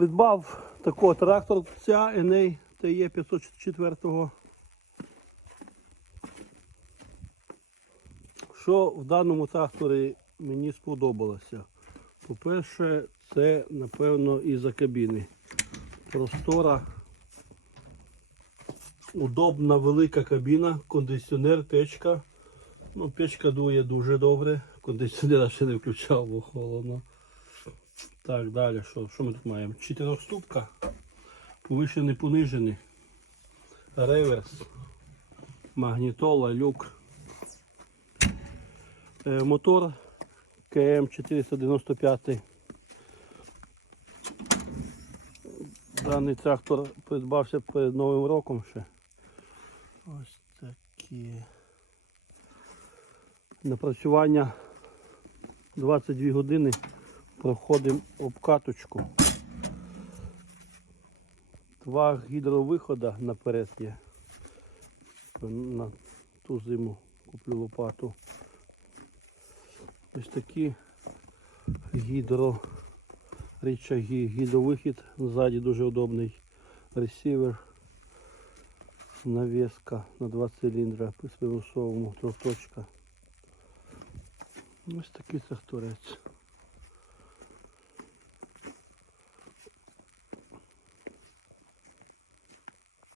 Придбав такого тракторця Еней ТЕ 504. Що в даному тракторі мені сподобалося? По-перше, це, напевно, із-за кабіни. Простора, удобна велика кабіна, кондиціонер, печка. Ну, печка дує дуже добре. Кондиціонера ще не включав, бо холодно. Так, далі, що, що ми тут маємо? Чотирьохступка, повишений, понижений, реверс, магнітола, люк. Е, мотор КМ 495. Даний трактор придбався перед Новим роком ще. Ось такі. Напрацювання 22 години. Проходимо обкаточку. Два гідровихода наперед є. На ту зиму куплю лопату. Ось такі гідро рычаги, гідровихід. Ззаді дуже удобний ресівер. Навеска на два циліндра при примусовому трьохточка. Ось такий тракторець.